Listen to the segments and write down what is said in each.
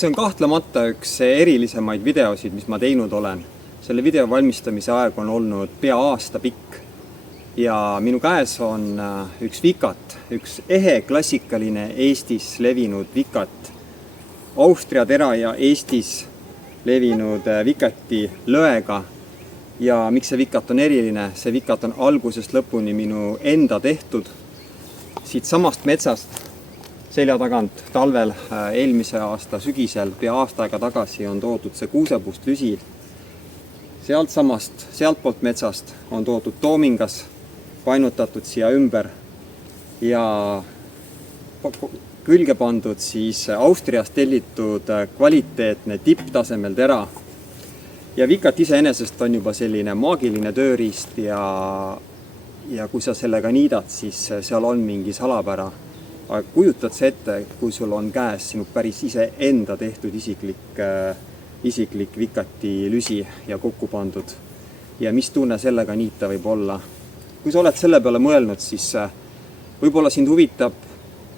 See on kahtlemata üks erilisemaid videosid, mis ma teinud olen. Selle video valmistamise aeg on olnud pea aasta pikk ja minu käes on üks vikat, üks ehe klassikaline Eestis levinud vikat. Austria tera ja Eestis levinud vikati lõega. Ja miks see vikat on eriline? See vikat on algusest lõpuni minu enda tehtud. Siit samast metsast selja tagant talvel eelmise aasta sügisel pea aasta aega tagasi on toodud see kuusepuust lüsi. Sealtpoolt metsast on toodud toomingas, painutatud siia ümber ja külge pandud siis Austriast tellitud kvaliteetne tipptasemel tera. Ja vikat iseenesest on juba selline maagiline tööriist ja kui sa sellega niidad, siis seal on mingi salapära. Aga kujutad see ette, kui sul on käes sinu päris iseenda tehtud isiklik vikati lüsi ja kokku pandud. Ja mis tunne sellega niita võib olla? Kui sa oled selle peale mõelnud, siis võib-olla sind huvitab,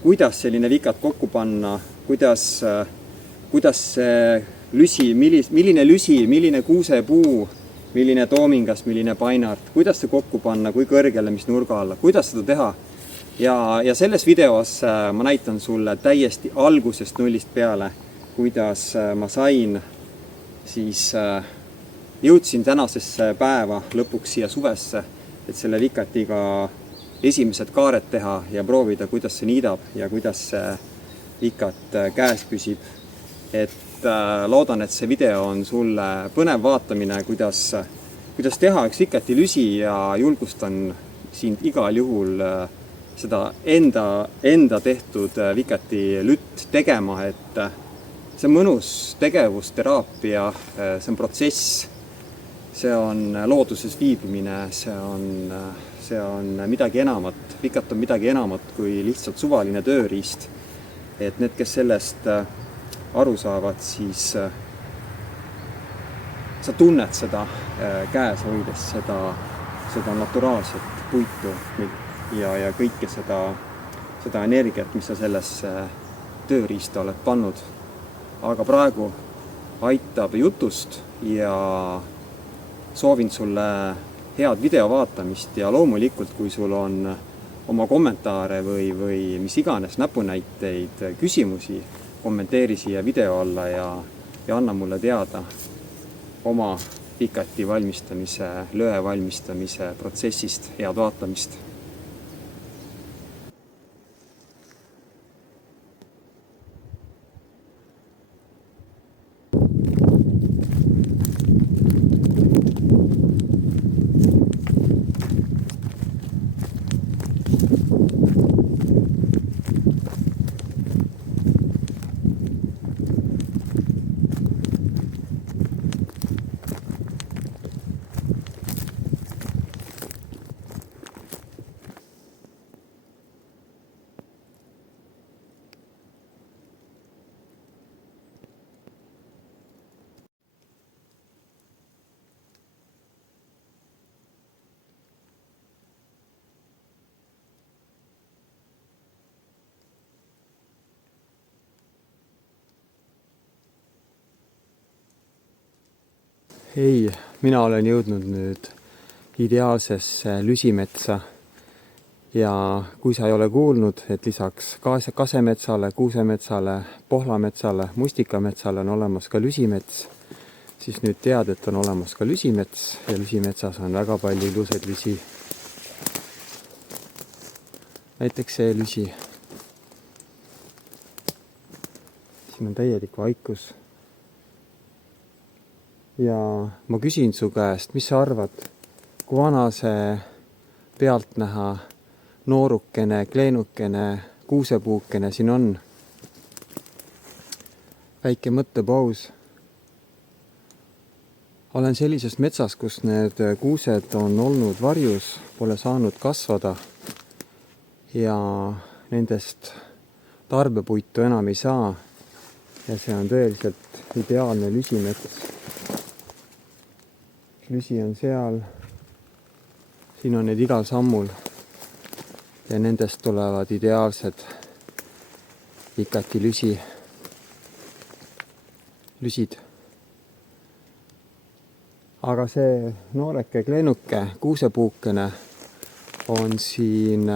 kuidas selline vikat kokku panna, kuidas see lüsi, milline lüsi, milline kuusepuu, milline toomingas, milline painart, kuidas see kokku panna, kui kõrgele, mis nurga alla, kuidas seda teha. Ja selles videos ma näitan sulle täiesti algusest nullist peale, kuidas ma sain, siis jõudsin tänasesse päeva lõpuks siia suvesse, et selle vikatiga esimesed kaared teha ja proovida, kuidas see niidab ja kuidas see vikat käes püsib. Et loodan, et see video on sulle põnev vaatamine, kuidas teha üks vikati lüsi ja julgustan sind igal juhul seda enda tehtud vikati lütt tegema, et see on mõnus tegevus, teraapia, see on protsess, see on looduses viibimine, see on midagi enamat. Vikat on midagi enamat kui lihtsalt suvaline tööriist. Et need, kes sellest aru saavad, siis sa tunned seda käes hoides, seda naturaalset puitu ja kõike seda energiat, mis sa sellesse tööriista oled pannud. Aga praegu aitab jutust ja soovin sulle head video vaatamist ja loomulikult, kui sul on oma kommentaare või mis iganes näpunäiteid, küsimusi, kommenteeri siia video alla ja anna mulle teada oma vikati valmistamise, löö valmistamise protsessist. Head vaatamist! Hei, mina olen jõudnud nüüd ideaalsesse lüsimetsa ja kui sa ei ole kuulnud, et lisaks kasemetsale, kuusemetsale, pohlametsale, mustikametsale on olemas ka lüsimets, siis nüüd tead, et on olemas ka lüsimets ja lüsimetsas on väga palju ilusaid lüsi. Näiteks see lüsi. Siin on täielik vaikus. Ja ma küsin su käest, mis sa arvad, kui vana see pealtnäha noorukene, kleenukene, kuusepuukene siin on? Väike mõttepaus. Olen sellises metsas, kus need kuused on olnud varjus, pole saanud kasvada ja nendest tarbepuitu enam ei saa. Ja see on tõeliselt ideaalne lüsimets. Lüsi on seal, siin on need igal sammul ja nendest tulevad ideaalsed vikati lüsi. lüsid. Aga see nooreke kleenuke, kuusepuukene on siin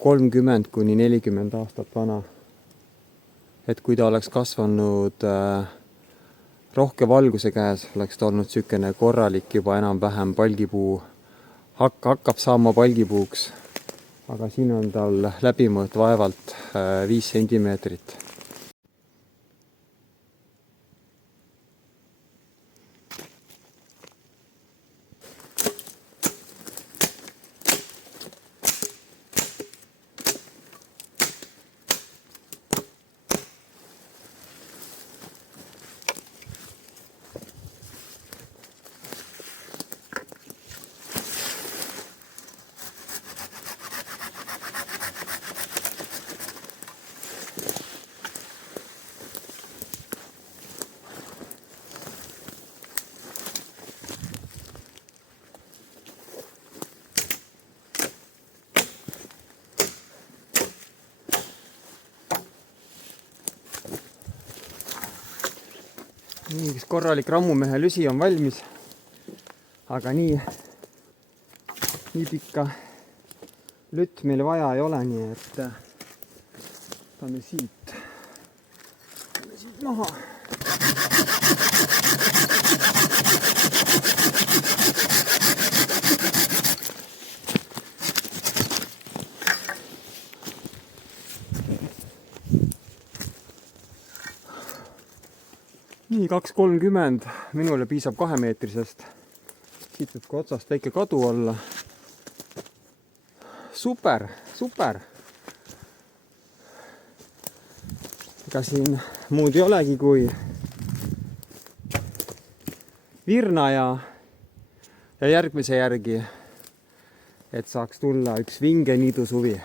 30–40 aastat vana. Et kui ta oleks kasvanud rohke valguse käes, oleks ta olnud sükene korralik juba enam-vähem palgipuu. Hakkab saama palgipuuks, aga siin on tal läbimõõt vaevalt 5 sentimeetrit. Nii, üks korralik rammumehe lüsi on valmis, aga nii pikka lütt meil vaja ei ole, nii et võtame siit maha. Nii, 2.30, minule piisab 2-meetrisest. Siit võib ka otsast väike kadu olla. Super, super. Ega siin muud ei olegi kui virna ja järgmise järgi, et saaks tulla üks vinge niidusuvi.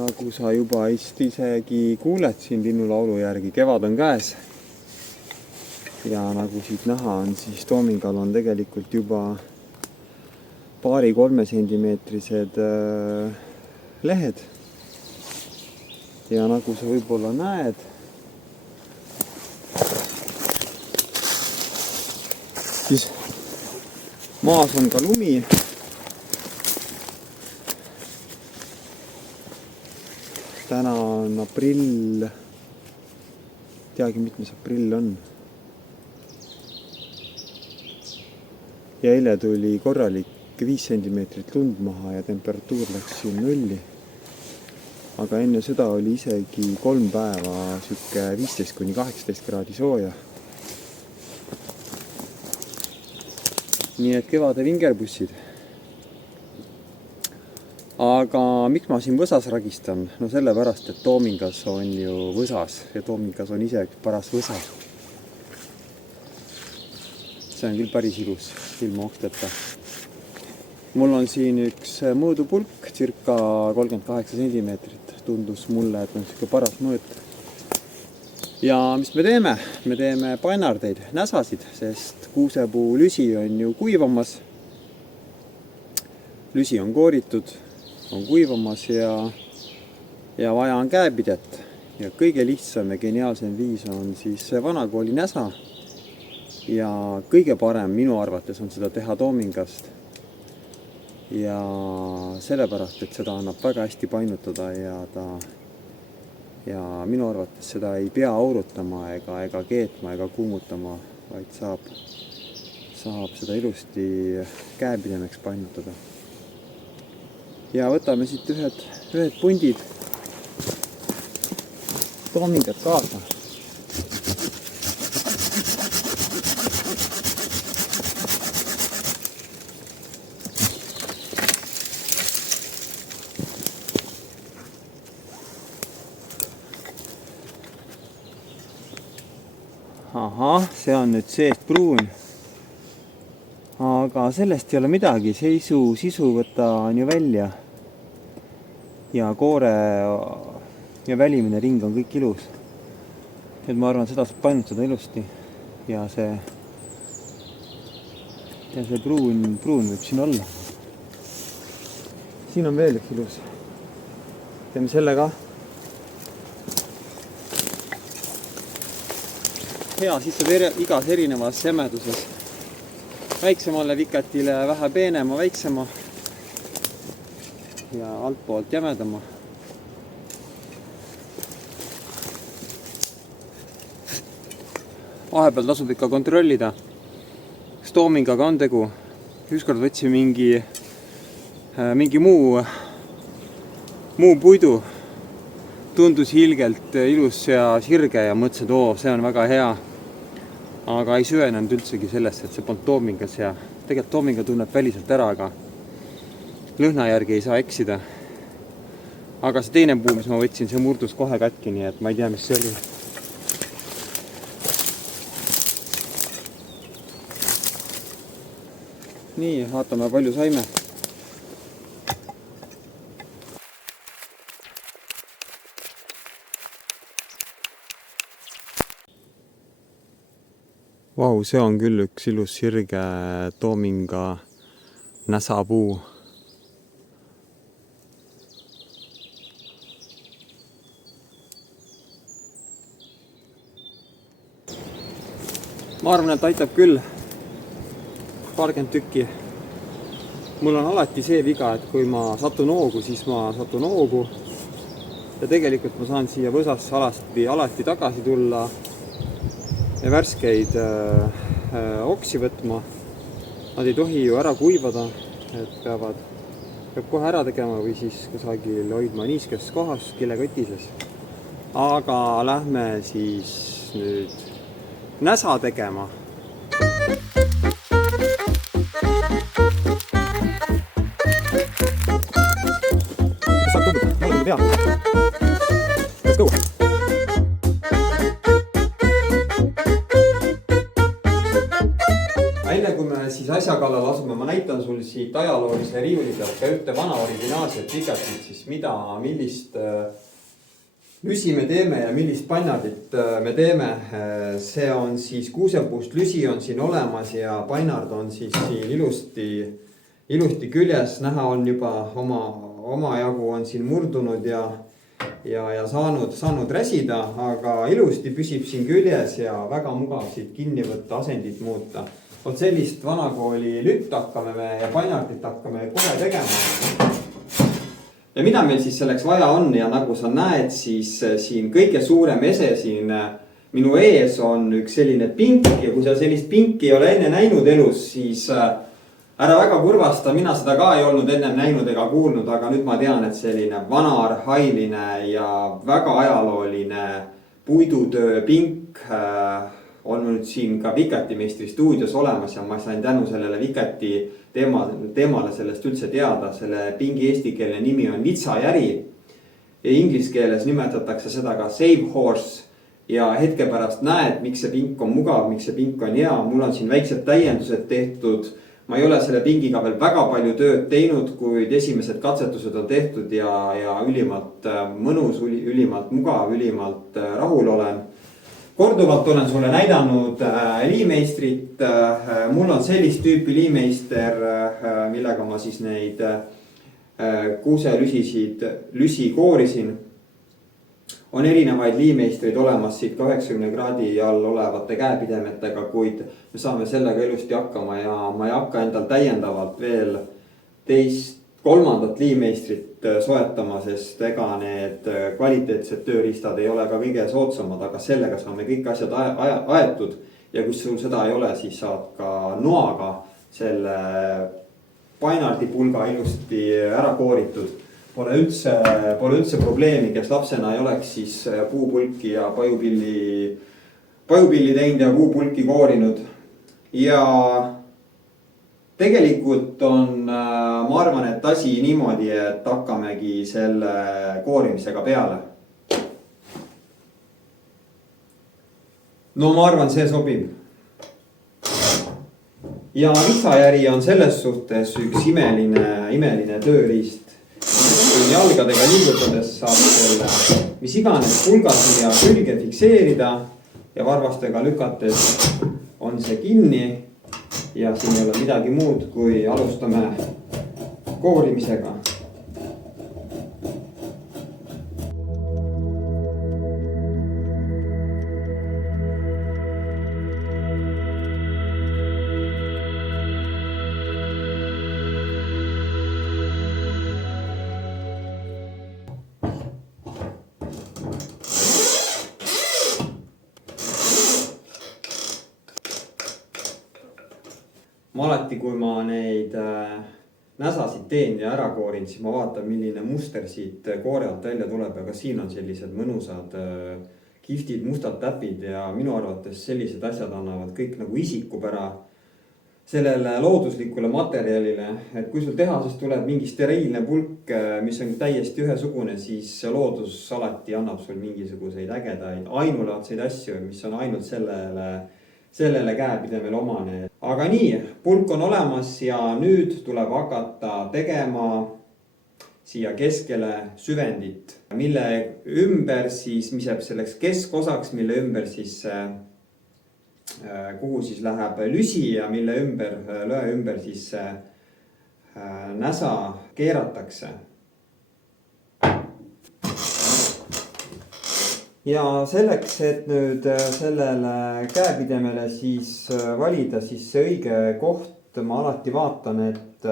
nagu sa juba isegi kuuled siin linnulaulu järgi, kevad on käes. Ja nagu siit näha on, siis Toomingal on tegelikult juba 2-3 sentimeetrised lehed. Ja nagu sa võib-olla näed, siis maas on ka lumi. Täna on aprill, teagi mitmes aprill on. Ja eile tuli korralik 5 sentimeetrit lund maha ja temperatuur läks siin 0. Aga enne seda oli isegi 3 päeva sükke 15–18 kraadi sooja. Nii et kevade vingerbussid. Aga miks ma siin võsas ragistan? No sellepärast, et Toomingas on ju võsas ja Toomingas on ise üks paras võsa. See on küll päris ilus, ilma ohteta. Mul on siin üks mõõdupulk, circa 38 sentimeetrit. Tundus mulle, et on siuke paras mõõt. Ja mis me teeme? Me teeme painardeid, näsasid, sest kuusepuu lüsi on ju kuivamas. Lüsi on kooritud, on kuivamas ja vaja on käepidet. Ja kõige lihtsam ja geniaalsem viis on siis vanakooli näsa. Ja kõige parem minu arvates on seda teha Toomingast. Ja sellepärast, et seda annab väga hästi painutada ja minu arvates seda ei pea aurutama ega keetma ega kuumutama, vaid saab seda ilusti käepidemeks painutada. Ja võtame siit ühed pundid Toomingat kaasa. Ahah, see on nüüd seest pruun. Aga sellest ei ole midagi, sisu võtta on ju välja. Ja koore ja välimine ring on kõik ilus. Et ma arvan, seda saab painutada ilusti. Ja see pruun võib siin olla. Siin on veel üks ilus. Teeme selle ka. Hea, siis saab igas erinevas jämeduses. Väiksemale vikatile vähe peenema, väiksema ja altpoolt jämedama. Vahepeal tasub ikka kontrollida, kas Toomingaga on tegu. Ükskord võtsin mingi muu puidu. Tundus ilgelt ilus ja sirge ja mõtlesin, et see on väga hea. Aga ei süvenenud üldsegi sellest, et see polnud Toomingas ja tegelikult Toominga tunneb väliselt ära, aga lõhna järgi ei saa eksida. Aga see teine puu, mis ma võtsin, see murdus kohe katki, nii et ma ei tea, mis see oli. Nii, vaatame, palju saime. Vau, see on küll üks ilus sirge Toominga näsapuu. Ma arvan, et aitab küll 20 tükki. Mul on alati see viga, et kui ma satun hoogu, siis ma satun hoogu. Ja tegelikult ma saan siia võsasse alati tagasi tulla ja värskeid oksi võtma. Nad ei tohi ju ära kuivada, et peab kohe ära tegema või siis kusagil hoidma niiskes kohas, kilekotises. Aga lähme siis nüüd näsa tegema. Saab tõmbuda, mõlemad pea. Let's go! enne kui me siis asja kallal asume, ma näitan sul siit ajaloolise riiuli pealt ka ühte vana originaalset Vicatit, siis millist lüsi me teeme ja millist painardit me teeme. See on siis kuusepuust lüsi on siin olemas ja painard on siis siin ilusti küljes. Näha on juba omajagu on siin murdunud ja saanud räsida, aga ilusti püsib siin küljes ja väga mugav siit kinni võtta, asendit muuta. Vot sellist vanakooli lütt hakkame me ja painardit hakkame kohe tegema. Ja mida meil siis selleks vaja on ja nagu sa näed, siis siin kõige suurem ese siin minu ees on üks selline pink ja kui sa sellist pinki ei ole enne näinud elus, siis ära väga kurvasta, mina seda ka ei olnud ennem näinud ega kuulnud, aga nüüd ma tean, et selline vana arhailine ja väga ajalooline puidutöö pink on nüüd siin ka Vicati meistri stuudios olemas ja ma sain tänu sellele Vicati teemale sellest üldse teada. Selle pingi eestikeelne nimi on vitsajäri ja inglise keeles nimetatakse seda ka save horse ja hetke pärast näed, miks see pink on mugav, miks see pink on hea. Mul on siin väiksed täiendused tehtud. Ma ei ole selle pingiga veel väga palju tööd teinud, kuid esimesed katsetused on tehtud ja ülimalt mõnus, ülimalt mugav, ülimalt rahul olen. Korduvalt olen sulle näidanud liimeistrit. Mul on sellist tüüpi liimeister, millega ma siis neid kuuselüsi koorisin. On erinevaid liimeistreid olemas siit 80 kraadi all olevate käepidemetega, kuid me saame sellega ilusti hakkama ja ma ei hakka endal täiendavalt veel kolmandat liimeistrit soetama, sest ega need kvaliteetsed tööriistad ei ole ka kõige soodsamad, aga sellega saame kõik asjad aetud. Ja kui sul seda ei ole, siis saad ka noaga selle painardipulga ilusti ära kooritud. Pole üldse probleemi, kes lapsena ei oleks siis puupulki ja pajupilli teinud ja puupulki koorinud. Ja tegelikult on, ma arvan, et asi niimoodi, et hakkamegi selle koorimisega peale. No ma arvan, see sobib. Ja vitsajäri on selles suhtes üks imeline tööriist. Jalgadega liigutades saab selle, mis iganes pulga siia külge fikseerida ja varvastega lükates on see kinni. Ja siin ei ole midagi muud, kui alustame koorimisega. Ma alati, kui ma neid näsasid teen ja ära koorin, siis ma vaatan, milline muster siit koore alt välja tuleb, aga siin on sellised mõnusad kihvtid mustad täpid ja minu arvates sellised asjad annavad kõik nagu isikupära sellele looduslikule materjalile. Et kui sul tehasest tuleb mingi steriilne pulk, mis on täiesti ühesugune, siis loodus alati annab sul mingisuguseid ägedaid ainulaadseid asju, mis on ainult sellele käepidemele omane. Aga nii, pulk on olemas ja nüüd tuleb hakata tegema siia keskele süvendit, mille ümber siis, mis jääb selleks keskosaks, mille ümber siis, kuhu siis läheb lüsi ja mille löe ümber siis näsa keeratakse. Ja selleks, et nüüd sellele käepidemele siis valida siis see õige koht, ma alati vaatan, et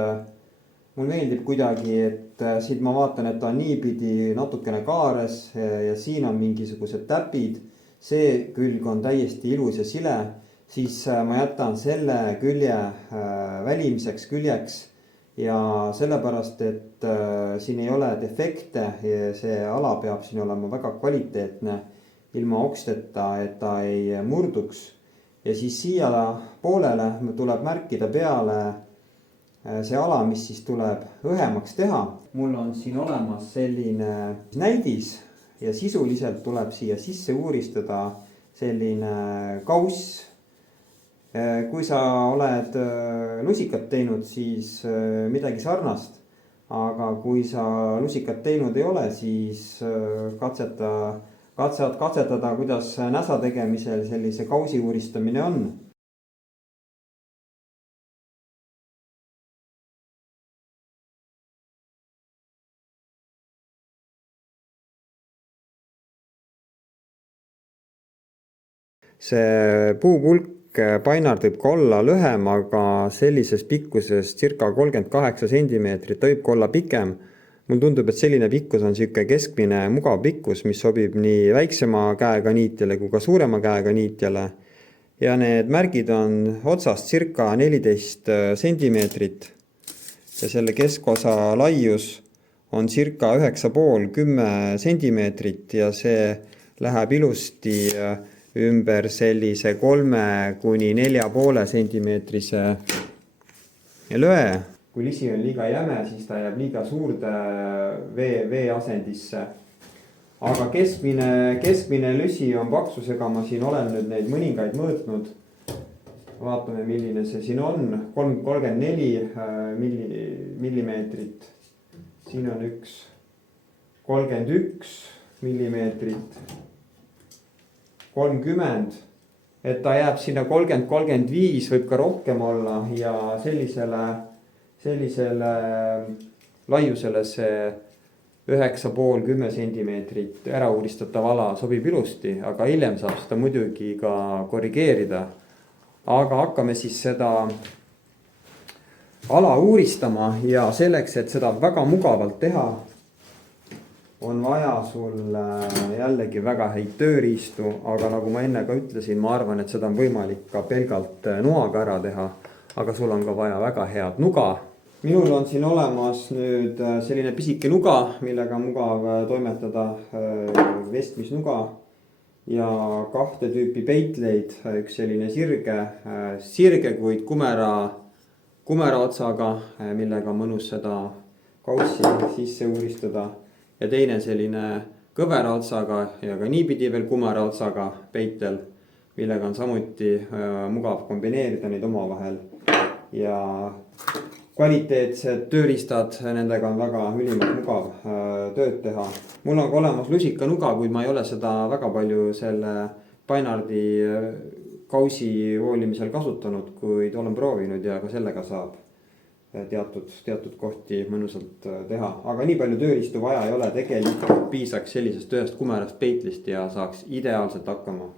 mul meeldib kuidagi, et siit ma vaatan, et ta on niipidi natukene kaares ja siin on mingisugused täpid. See külg on täiesti ilus ja sile, siis ma jätan selle külje välimiseks küljeks. Ja sellepärast, et siin ei ole defekte, see ala peab siin olema väga kvaliteetne ilma oksteta, et ta ei murduks. Ja siis siia poolele tuleb märkida peale see ala, mis siis tuleb õhemaks teha. Mul on siin olemas selline näidis ja sisuliselt tuleb siia sisse uuristada selline kauss. Kui sa oled lusikat teinud, siis midagi sarnast. Aga kui sa lusikat teinud ei ole, siis katsetada, kuidas näsa tegemisel sellise kausi uuristamine on. See puupulk painard võib ka olla lühem, aga sellises pikkuses circa 38 sentimeetrit, ta võib ka olla pikem. Mul tundub, et selline pikkus on sihuke keskmine mugav pikkus, mis sobib nii väiksema käega niitjale kui ka suurema käega niitjale. Ja need märgid on otsast circa 14 sentimeetrit ja selle keskosa laius on circa 9,5–10 sentimeetrit ja see läheb ilusti ümber sellise 3–4,5 sentimeetrise löe. Kui lisi on liiga jäme, siis ta jääb liiga suurde vee asendisse. Aga keskmine lüsi on paksusega, ma siin olen nüüd neid mõningaid mõõtnud. Vaatame, milline see siin on. 34 millimeetrit. Siin on üks 31 millimeetrit. 30, et ta jääb sinna 30–35, võib ka rohkem olla ja sellisele laiusele see 9,5–10 sentimeetrit ära uuristatav ala sobib ilusti, aga hiljem saab seda muidugi ka korrigeerida. Aga hakkame siis seda ala uuristama ja selleks, et seda väga mugavalt teha, on vaja sul jällegi väga häid tööriistu, aga nagu ma enne ka ütlesin, ma arvan, et seda on võimalik ka pelgalt noaga ära teha, aga sul on ka vaja väga head nuga. Minul on siin olemas nüüd selline pisike nuga, millega on mugav toimetada, vestmisnuga ja 2 tüüpi peitleid, üks selline sirge, kuid kumera otsaga, millega on mõnus seda kaussi sisse uuristada. Ja teine selline kõvera otsaga ja ka niipidi veel kumera otsaga peitel, millega on samuti mugav kombineerida neid omavahel. Ja kvaliteetsed tööriistad, nendega on väga ülimalt mugav tööd teha. Mul on ka olemas lusikanuga, kuid ma ei ole seda väga palju selle painardi kausi voolimisel kasutanud, kuid olen proovinud ja ka sellega saab teatud kohti mõnusalt teha, aga nii palju tööriistu vaja ei ole, tegelikult piisaks sellisest ühest kumerast peitlist ja saaks ideaalselt hakkama.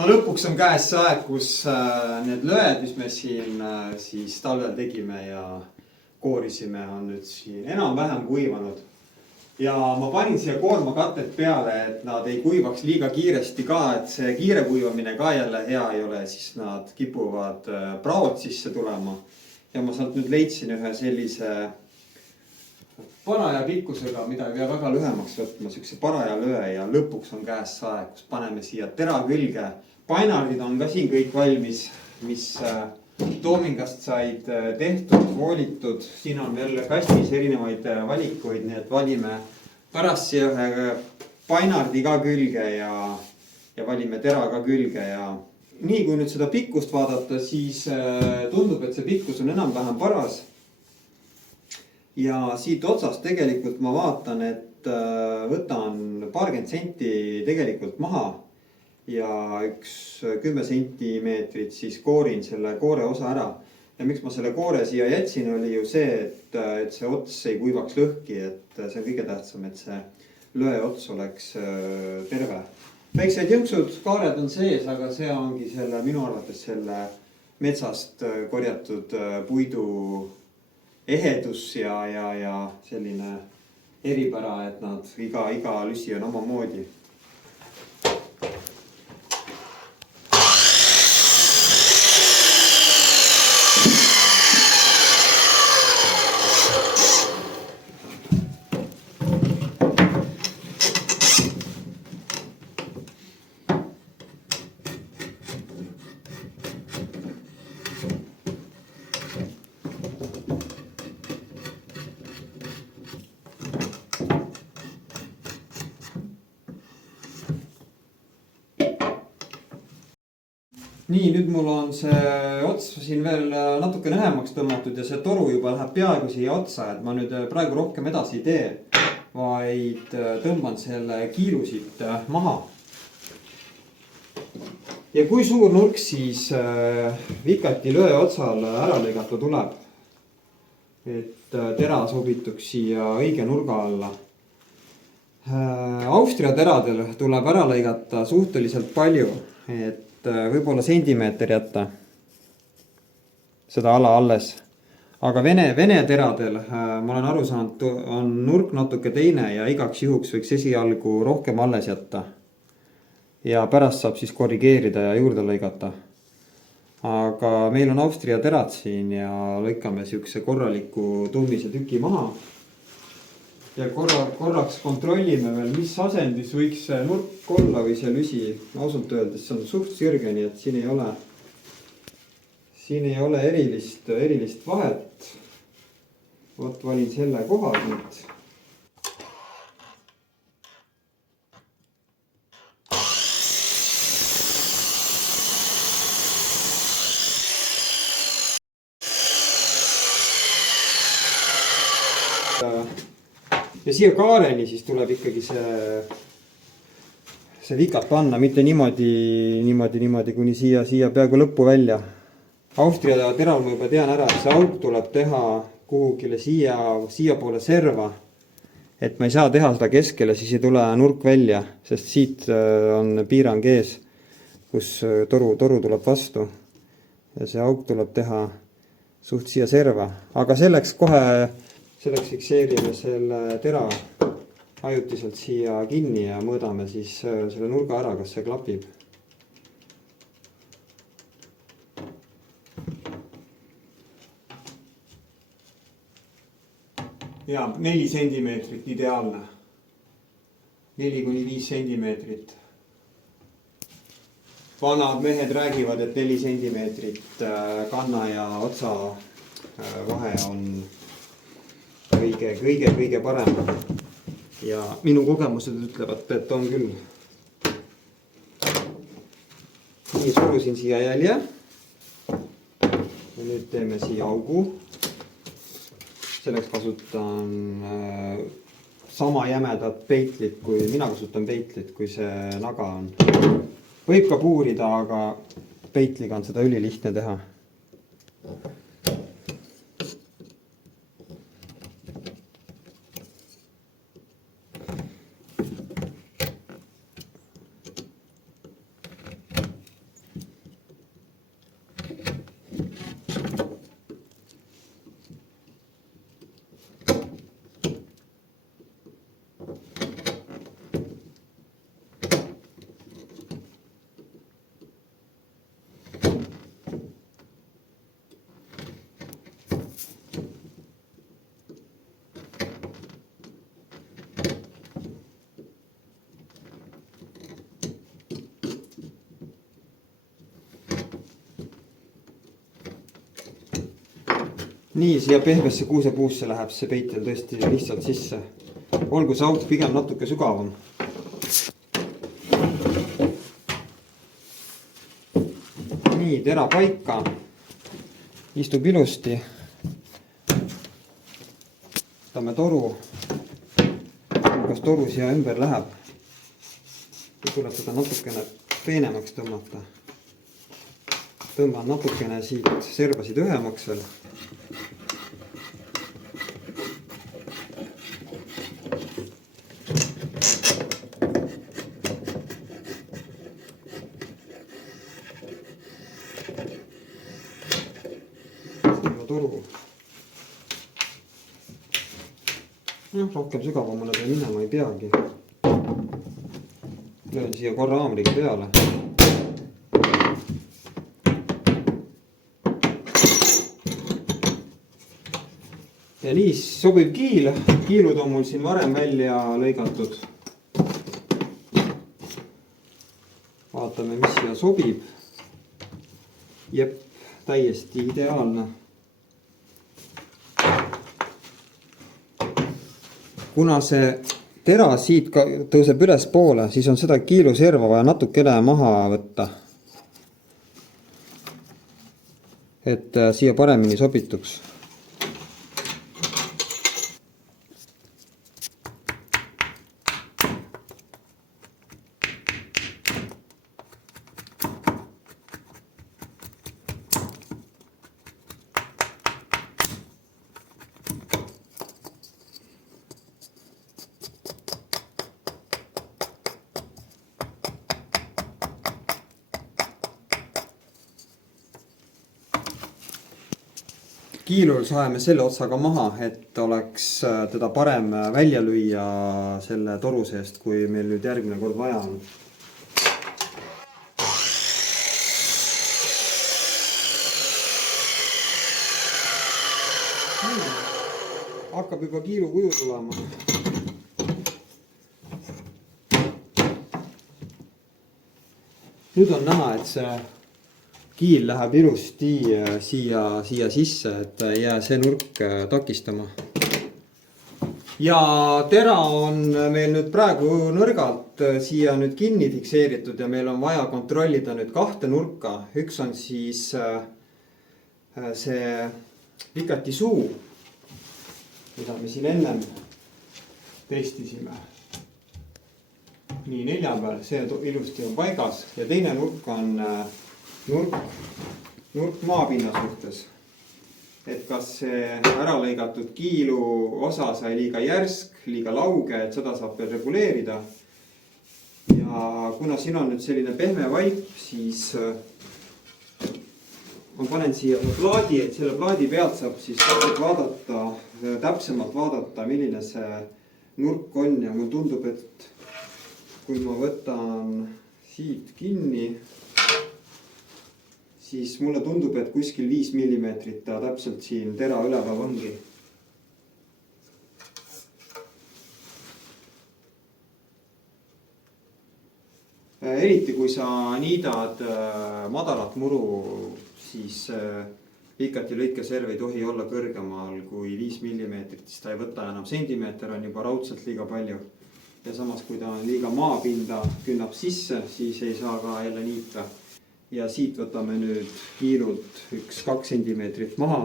no lõpuks on käes see aeg, kus need lööd, mis me siin siis talvel tegime ja koorisime, on nüüd siin enam-vähem kuivanud. Ja ma panin siia koormakatet peale, et nad ei kuivaks liiga kiiresti ka, et see kiire kuivamine ka jälle hea ei ole, siis nad kipuvad praod sisse tulema. Ja ma sealt nüüd leidsin ühe sellise paraja pikkusega, mida ei pea väga lühemaks võtma, siukse paraja löö ja lõpuks on käes see aeg, kus paneme siia tera külge. Painardid on ka siin kõik valmis, mis Toomingast said tehtud, voolitud. Siin on veel kastis erinevaid valikuid, nii et valime pärast siia ühe painardi ka külge ja valime tera ka külge. Ja nii kui nüüd seda pikkust vaadata, siis tundub, et see pikkus on enam-vähem paras. Ja siit otsast tegelikult ma vaatan, et võtan paarkümmend senti tegelikult maha ja 10 sentimeetrit siis koorin selle koore osa ära. Ja miks ma selle koore siia jätsin, oli ju see, et see ots ei kuivaks lõhki, et see on kõige tähtsam, et see löö ots oleks terve. Väiksed jõnksud, kaared on sees, aga see ongi minu arvates selle metsast korjatud puidu ehedus ja selline eripära, et nad iga lüsi on oma moodi. Nii, nüüd mul on see ots siin veel natuke õhemaks tõmmatud ja see toru juba läheb peaaegu siia otsa, et ma nüüd praegu rohkem edasi ei tee, vaid tõmban selle kiilu siit maha. Ja kui suur nurk siis vikati löö otsal ära lõigata tuleb, et tera sobituks siia õige nurga alla. Austria teradel tuleb ära lõigata suhteliselt palju, et võib-olla sentimeeter jätta seda ala alles. Aga Vene teradel, ma olen aru saanud, on nurk natuke teine ja igaks juhuks võiks esialgu rohkem alles jätta. Ja pärast saab siis korrigeerida ja juurde lõigata. Aga meil on Austria terad siin ja lõikame siukse korraliku tummise tüki maha. Ja korraks kontrollime veel, mis asendis võiks see nurk olla või see lüsi. Ausalt öeldes see on suht sirge, nii et siin ei ole erilist vahet. Vot valin selle koha nüüd. Ja siia kaareni siis tuleb ikkagi see vikat panna, mitte niimoodi kuni siia peaaegu lõppu välja. Austria teral ma juba tean ära, et see auk tuleb teha kuhugile siia poole serva. Et ma ei saa teha seda keskele, siis ei tule nurk välja, sest siit on piirang ees, kus toru tuleb vastu. Ja see auk tuleb teha suht siia serva, aga selleks fikseerime selle tera ajutiselt siia kinni ja mõõdame siis selle nurga ära, kas see klapib. Ja 4 sentimeetrit ideaalne. 4–5 sentimeetrit. Vanad mehed räägivad, et 4 sentimeetrit kanna ja otsa vahe on kõige parem. Ja minu kogemused ütlevad, et on küll. Nii, surusin siia jälje. Ja nüüd teeme siia augu. Selleks kasutan sama jämedat peitlit, kui mina kasutan peitlit, kui see naga on. Võib ka puurida, aga peitliga on seda ülilihtne teha. nii, siia pehmesse kuusepuusse läheb see peitel tõesti lihtsalt sisse. Olgu see auk pigem natuke sügavam. Nii, tera paika. Istub ilusti. Võtame toru. Kas toru siia ümber läheb? Tuleb seda natukene peenemaks tõmmata. Tõmban natukene siit servasid õhemaks veel. Toru. Rohkem sügavamale ta minema ei peagi. Löön siia korra haamriga peale. Ja nii sobiv kiil. Kiilud on mul siin varem välja lõigatud. Vaatame, mis siia sobib. Jep, täiesti ideaalne. Kuna see tera siit tõuseb üles poole, siis on seda kiiluserva vaja natukene maha võtta. Et siia paremini sobituks. Kiilul saeme selle otsaga maha, et oleks teda parem välja lüüa selle toru seest, kui meil nüüd järgmine kord vaja on. Hakkab juba kiilu kuju tulema. Nüüd on näha, et see kiil läheb ilusti siia sisse, et ei jää see nurk takistama. Ja tera on meil nüüd praegu nõrgalt siia nüüd kinni fikseeritud ja meil on vaja kontrollida nüüd kahte nurka. Üks on siis see vikati suu, mida me siin ennem testisime. Nii, nelja peal, see ilusti on paigas ja teine nurk on nurk maapinna suhtes. Et kas see ära lõigatud kiilu osa sai liiga järsk, liiga lauge, et seda saab veel reguleerida. Ja kuna siin on nüüd selline pehme vaip, siis ma panen siia plaadi, et selle plaadi pealt saab siis täpsemalt vaadata, milline see nurk on. Ja mul tundub, et kui ma võtan siit kinni, siis mulle tundub, et kuskil 5 mm ta täpselt siin tera üleval ongi. Eriti kui sa niidad madalat muru, siis pikati lõikeserv ei tohi olla kõrgemal kui 5 mm, siis ta ei võta enam sentimeeter, on juba raudselt liiga palju. Ja samas, kui ta on liiga maapinda künnab sisse, siis ei saa ka jälle niita. Ja siit võtame nüüd kiilult 1-2 sentimeetrit maha.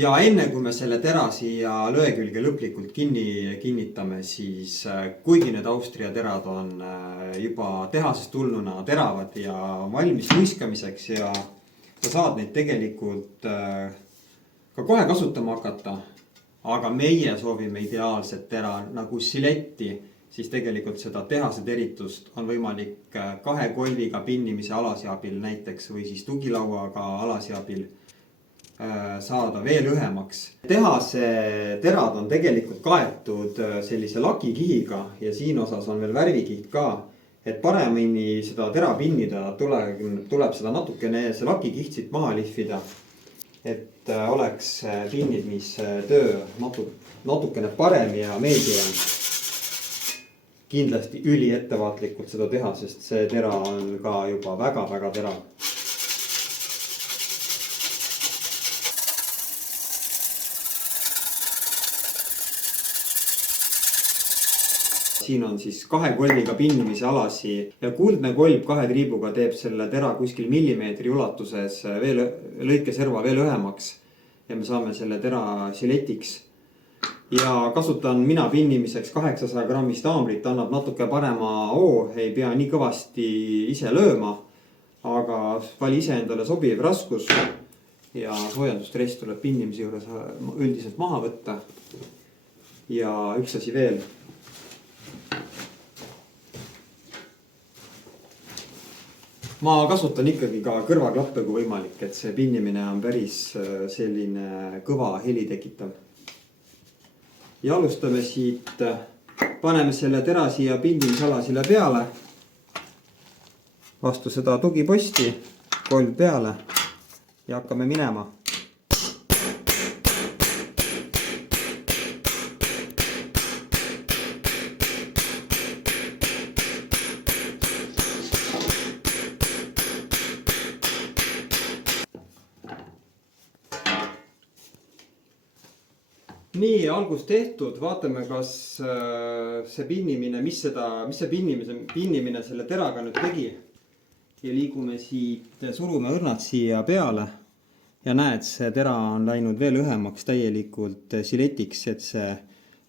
Ja enne kui me selle tera siia löökülge lõplikult kinnitame, siis kuigi need Austria terad on juba tehasest tulnuna teravad ja valmis luiskamiseks ja sa saad neid tegelikult ka kohe kasutama hakata, aga meie soovime ideaalset tera nagu siletti siis tegelikult seda tehase teritust on võimalik 2 kolviga pinnimise alasi abil näiteks või siis tugilauaga alasi abil saada veel õhemaks. Tehase terad on tegelikult kaetud sellise lakikihiga ja siin osas on veel värvikiht ka. Et paremini seda tera pinnida tuleb seda natukene see lakikiht siit maha lihvida. Et oleks pinnimistöö natukene parem ja meeldivam. Kindlasti üli ettevaatlikult seda teha, sest see tera on ka juba väga-väga terav. Siin on siis 2 kolviga pinnimise alasi ja kuldne kolv 2 triibuga teeb selle tera kuskil millimeetri ulatuses lõikeserva veel õhemaks. Ja me saame selle tera siletiks. Ja kasutan mina pinnimiseks 800 grammist aamrit, annab natuke parema hoo, ei pea nii kõvasti ise lööma. Aga vali ise endale sobiv raskus ja soojendusstress tuleb pinnimise juures üldiselt maha võtta. Ja üks asi veel. Ma kasutan ikkagi ka kõrvaklappe kui võimalik, et see pinnimine on päris selline kõva heli tekitav. Ja alustame siit, paneme selle tera siia pinnimisalasile peale. Vastu seda tugiposti, kolv peale ja hakkame minema. Nii, algus tehtud, vaatame, kas see pinnimine, mis see pinnimine selle teraga nüüd tegi. Ja liigume siit, surume õrnad siia peale ja näed, see tera on läinud veel õhemaks täielikult siletiks, et see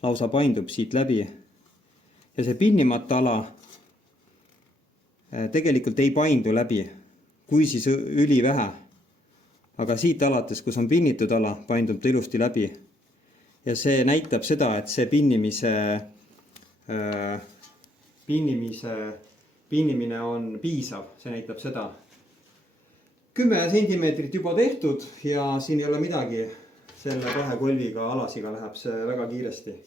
lausa paindub siit läbi. Ja see pinnimata ala tegelikult ei paindu läbi, kui siis üli vähe. Aga siit alates, kus on pinnitud ala, paindub ta ilusti läbi. Ja see näitab seda, et see pinnimine on piisav, see näitab seda. 10 sentimeetrit juba tehtud ja siin ei ole midagi, selle 2 kolviga alasiga läheb see väga kiiresti.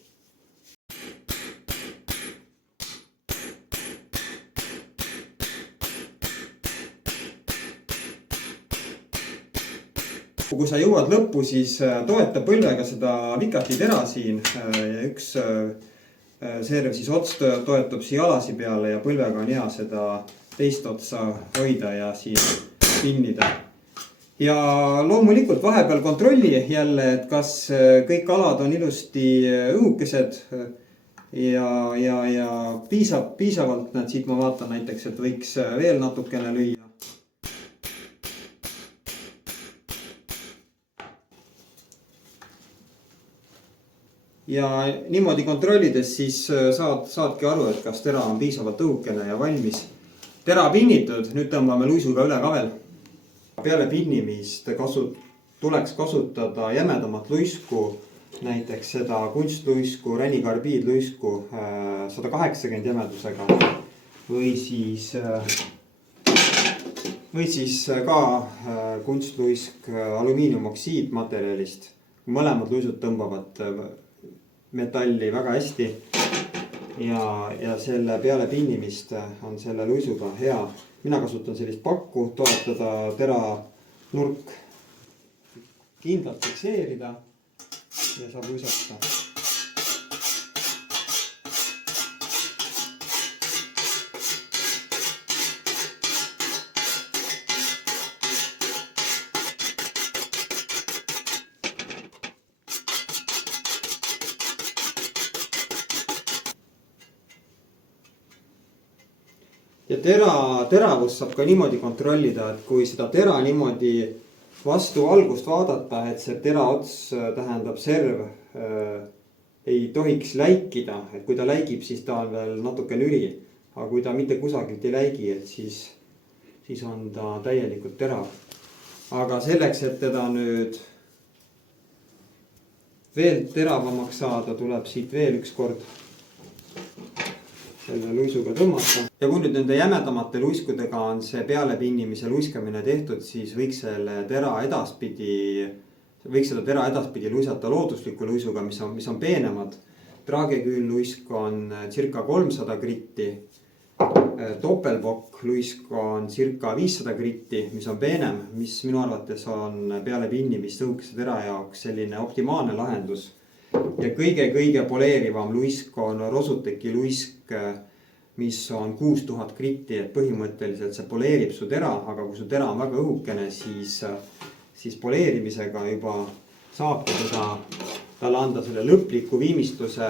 Kui sa jõuad lõppu, siis toeta põlvega seda vikati tera siin ja üks serv siis ots toetub siia alasi peale ja põlvega on hea seda teist otsa hoida ja siin pinnida. Ja loomulikult vahepeal kontrolli jälle, et kas kõik alad on ilusti õhukesed ja piisavalt, siit ma vaatan näiteks, et võiks veel natukene lüüa. Ja niimoodi kontrollides siis saadki aru, et kas tera on piisavalt õhukene ja valmis. Tera pinnitud, nüüd tõmbame luisuga üle ka veel. Peale pinnimist tuleks kasutada jämedamat luisku, näiteks seda kunstluisku, ränikarbiidluisku 180 jämedusega või siis ka kunstluisk alumiiniumoksiid materjalist. Mõlemad luisud tõmbavad metalli väga hästi ja selle peale pinnimist on selle luisuga hea. Mina kasutan sellist pakku, toetada tera nurk kindlalt fikseerida ja saab luisata. Ja teravust saab ka niimoodi kontrollida, et kui seda tera niimoodi vastu algust vaadata, et see tera ots tähendab serv ei tohiks läikida, et kui ta läigib, siis ta on veel natuke lüri, aga kui ta mitte kusagilt ei läigi, et siis on ta täielikult terav. Aga selleks, et teda nüüd veel teravamaks saada, tuleb siit veel üks kord selle luisuga tõmmata. Ja kui nüüd nende jämedamate luiskudega on see pealepinnimise luiskamine tehtud, siis võiks seda tera edaspidi luisata loodusliku luisuga, mis on peenemad. Traageküünluisk on circa 300 gritti. Doppelbock luisk on circa 500 gritti, mis on peenem, mis minu arvates on pealepinnimist õhukese tera jaoks selline optimaalne lahendus. Ja kõige poleerivam luisk on Rosuteki luisk, mis on 6000 gritti, et põhimõtteliselt see poleerib su tera, aga kui su tera on väga õhukene, siis poleerimisega juba saabki talle anda selle lõpliku viimistluse.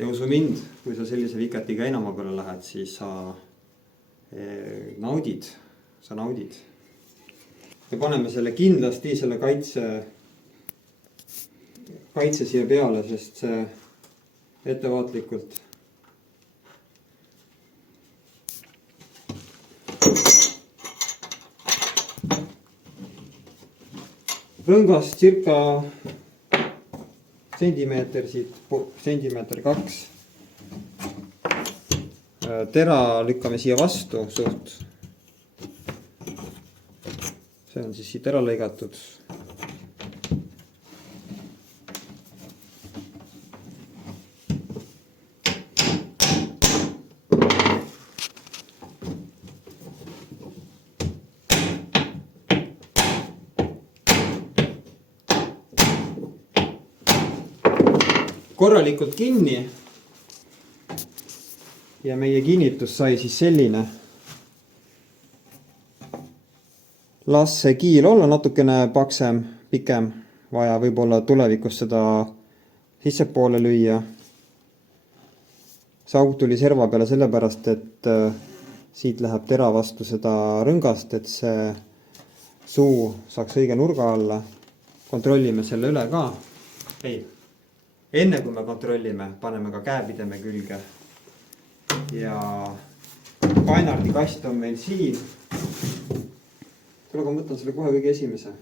Ja usu mind, kui sa sellise vikatiga enama peale lähed, siis sa naudid. Ja paneme selle kindlasti selle kaitse siia peale, sest see ettevaatlikult. Rõngas circa sentimeeter siit, sentimeeter 2. Tera lükkame siia vastu suht. See on siis siit ära lõigatud. Korralikult kinni ja meie kinnitus sai siis selline. Las see kiil olla natukene paksem, pikem, vaja võib-olla tulevikus seda sissepoole lüüa. See auk tuli serva peale sellepärast, et siit läheb tera vastu seda rõngast, et see suu saaks õige nurga alla. Kontrollime selle üle ka. Enne kui me kontrollime, paneme ka käepideme külge. Ja painardi kast on meil siin. Tule, ma võtan selle kohe kõige esimese.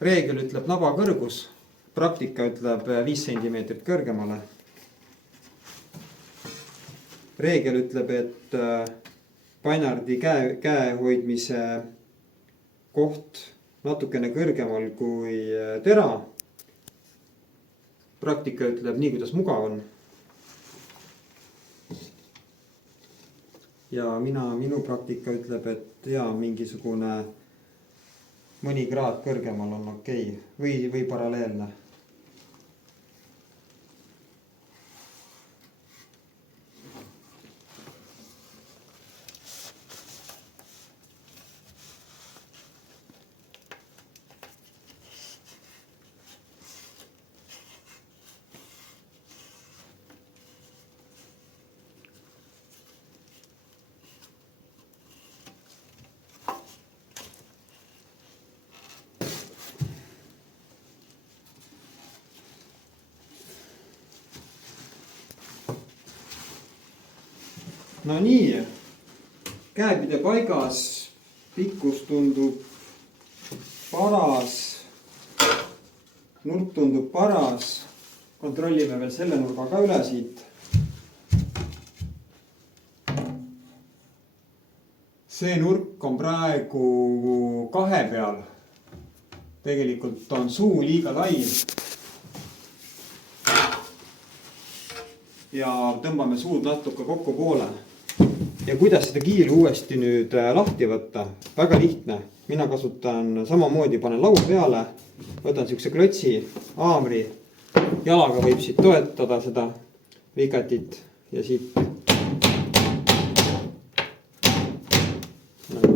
Reegel ütleb naba kõrgus, praktika ütleb 5 cm kõrgemale. Reegel ütleb, et painardi käe hoidmise koht natukene kõrgemal kui tera. Praktika ütleb nii, kuidas mugav on. Ja minu praktika ütleb, et mingisugune mõni kraad kõrgemal on okei või paralleelne. No nii, käepide paigas, pikkus tundub paras, nurk tundub paras, kontrollime veel selle nurga ka üle siit. See nurk on praegu 2 peal, tegelikult on suu liiga lai. Ja tõmbame suud natuke kokku poole. Ja kuidas seda kiilu uuesti nüüd lahti võtta? Väga lihtne. Mina kasutan samamoodi, panen laua peale, võtan siukse klotsi, haamri, jalaga võib siit toetada seda vikatit ja siit.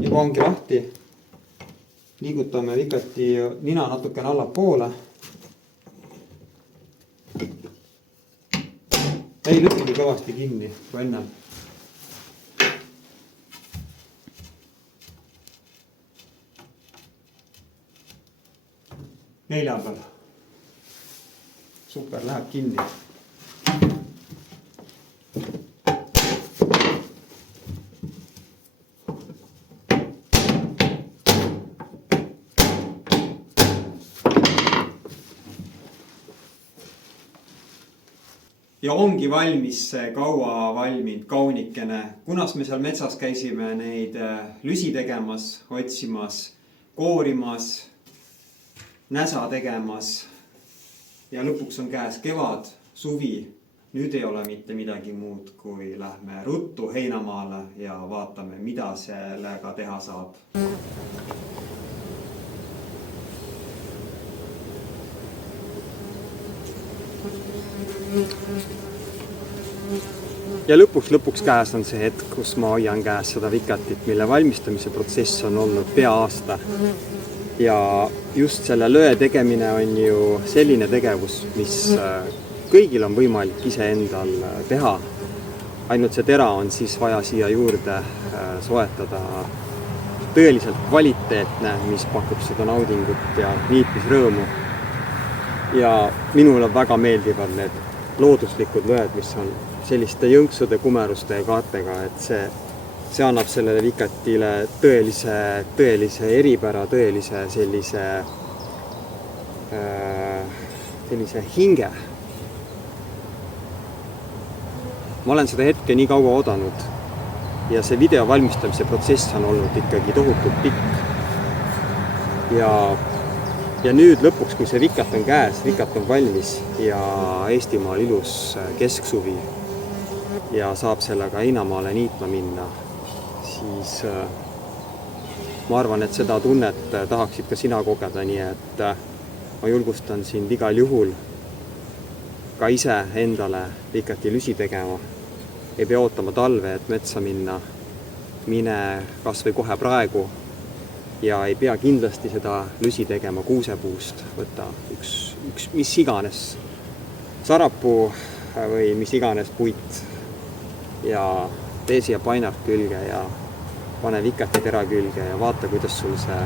Juba ongi lahti. Liigutame vikati nina natukene allapoole. Ei lõpuni kõvasti kinni kui enne. neljapäev. Super, läheb kinni. Ja ongi valmis see kaua valminud kaunikene. Kunas me seal metsas käisime neid lüsi tegemas, otsimas, koorimas, näsa tegemas. Ja lõpuks on käes kevad, suvi. Nüüd ei ole mitte midagi muud, kui lähme ruttu heinamaale ja vaatame, mida sellega teha saab. Ja lõpuks käes on see hetk, kus ma hoian käes seda vikatit, mille valmistamise protsess on olnud pea aasta. Ja just selle löö tegemine on ju selline tegevus, mis kõigil on võimalik iseendal teha. Ainult see tera on siis vaja siia juurde soetada tõeliselt kvaliteetne, mis pakub seda naudingut ja niitmisrõõmu. Ja minule väga meeldivad need looduslikud lööd, mis on selliste jõnksude, kumeruste ja kaartega, et see annab sellele vikatile tõelise eripära, tõelise sellise hinge. Ma olen seda hetke nii kaua oodanud ja see video valmistamise protsess on olnud ikkagi tohutult pikk. Ja nüüd lõpuks, kui see vikat on käes, vikat on valmis ja Eestimaal ilus kesksuvi ja saab sellega heinamaale niitma minna, siis ma arvan, et seda tunnet tahaksid ka sina kogeda, nii et ma julgustan sind igal juhul ka ise endale vikati lüsi tegema. Ei pea ootama talve, et metsa minna. Mine kas või kohe praegu. Ja ei pea kindlasti seda lüsi tegema kuusepuust, võtta üks mis iganes sarapuu või mis iganes puit ja tee siia painart külge ja pane vikati tera külge ja vaata, kuidas sul see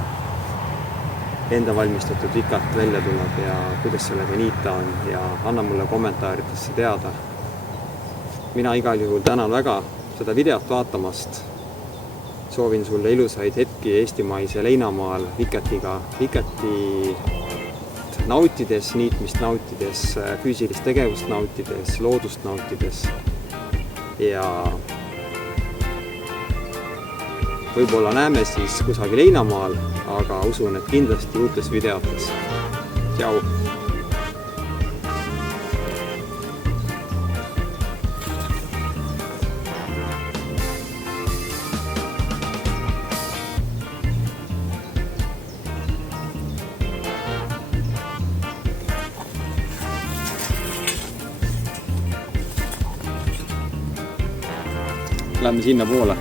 enda valmistatud vikat välja tuleb ja kuidas sellega niita on ja anna mulle kommentaaridesse teada. Mina igal juhul tänan väga seda videot vaatamast. Soovin sulle ilusaid hetki eestimaisel heinamaal vikatiga, vikati nautides, niitmist nautides, füüsilist tegevust nautides, loodust nautides ja võib-olla näeme siis kusagil heinamaal, aga usun, et kindlasti uutes videotes. Tšau! Lähme sinna poole.